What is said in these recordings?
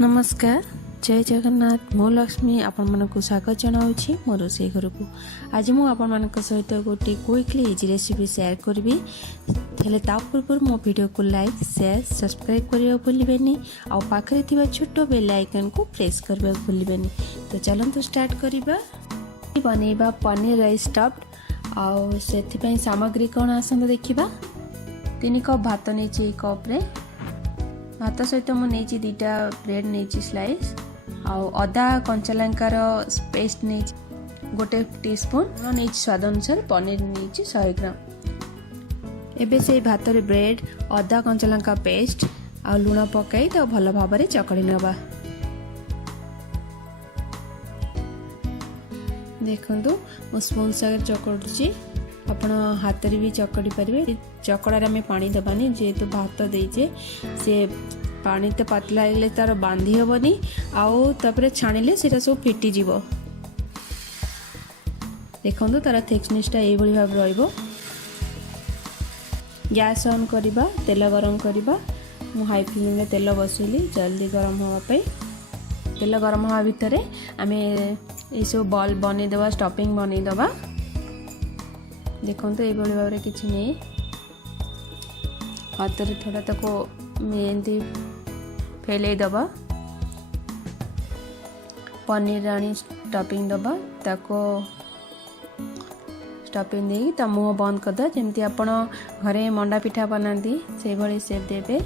नमस्कार जय जगन्नाथ मो लक्ष्मी आपण मानक स्वागत जनाऊँगी मो रोषे घर को। आज मुझे आपण मान सहित गोटे क्विकली इजी रेसिपी शेयर करी हेले ता पूर्व मो वीडियो को लाइक शेयर सब्सक्राइब करने भूलें आउ पाखे थी छोट बेल आइकन को प्रेस करने भूलें। तो चलते स्टार्ट करवा बनइबा पनीर राइस स्टफ्ड आउ से सामग्री कौन आसत देखा 3 कप भात नहीं कप रे भात सहित मुझे 2टा ब्रेड नहीं स्लाइस आउ अदा कंचा लंकार पेस्ट नहीं गोटे टीस्पून नहीं स्वाद अनुसार पनीर नहीं 100 ग्राम। एबे से भात रे ब्रेड अदा कंचा लंका पेस्ट आउ लुण पकाई तो भल भाव में चकड़ी नवा। देखंतु मो स्पून सागर चकड़ुची आपण हाथ रे भी चकड़ी पारे। चकड़ार आम पानी दबानी जेहेतु भात देचे से पानी तो पतला लगले तार बांधी हेबनी आउ तापर छाणिले सेटा सब फिटी जीवो। देखंतु तार थिकनेसटा एई भली भाव रहइबो। गैस ऑन करिबा तेल गरम करिबा मु हाई फ्लेम रे तेल बसैली जल्दी गरम होवा पई। तेल गरम होवा भितर आमे ए सब बॉल बनै देबा स्टफिंग बनै देबा। देखो तो ये भाव में किसी नहीं हाथ में थोड़ा ताको एमती फैले दबा पनीर आनी स्टफिंग दबा ताको स्टफिंग दे ता मुँह बंद करदे जमती आपण घरे मंडा पिठा बनाती से भाई सेप देवे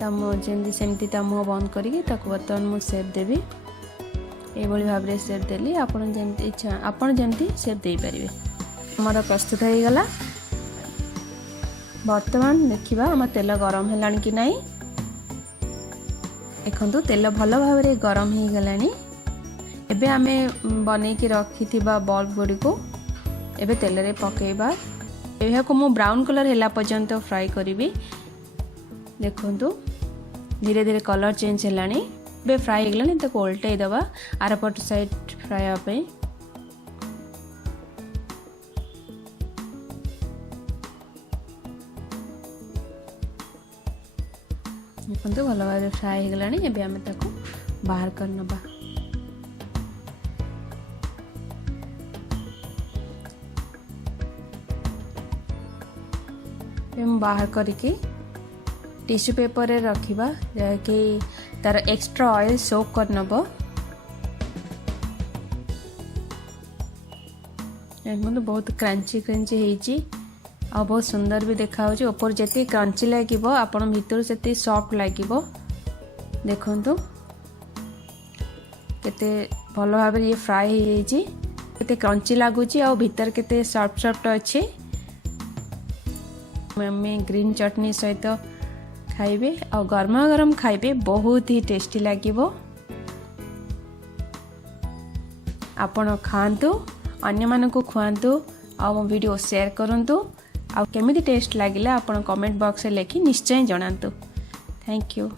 जमी सेमती ता मुँह बंद करके बर्तमान मुझे सेप देवी ये भाव में सेप देली आपण जमती इच्छा आपण जमती सेप दे पारे। हमारा प्रस्तुत हो गला बर्तमान देखिबा हम तेल गरम है कि नहीं। देखंतु तेल भल भाव में गरम हो गलानी। एबे आमे बनै कि रखिथिबा बॉल गुडी को एबे तेल रे पकेबा। एहा को मु ब्राउन कलर हैला पर्यंत फ्राई करिवि। देखंतु धीरे धीरे कलर चेंज हैलानी। एबे फ्राई हो गलानी तो उल्टाई दबा आर पट साइड फ्राई आपे। देखो भल भाव फ्राए हो गलानी। एबे आमे ताको बाहर कर नबा। बाहर करके टिश्यू पेपर रे रखिबा कि तार एक्स्ट्रा ऑयल सोक कर नबो। देखो बहुत क्रंची क्रंची हेची आ बहुत सुंदर भी देखा ऊपर जिते क्रंची लगे आपण भीतर से सॉफ्ट लगे। देखंतु केते भल भाव ये फ्राए हो जाइए केते क्रंची लगुच आ भीतर केते सॉफ्ट सॉफ्ट अच्छे। मम्मी ग्रीन चटनी सहित खाइबे आ गरमा गरम खाइबे बहुत ही टेस्टी लगे। आपण खातु अन्य मानक खुआतु आ वीडियो शेयर करंतु आ केमिति टेस्ट लागिला आपण कमेंट बॉक्स में लिखि निश्चय जणातु। Thank you.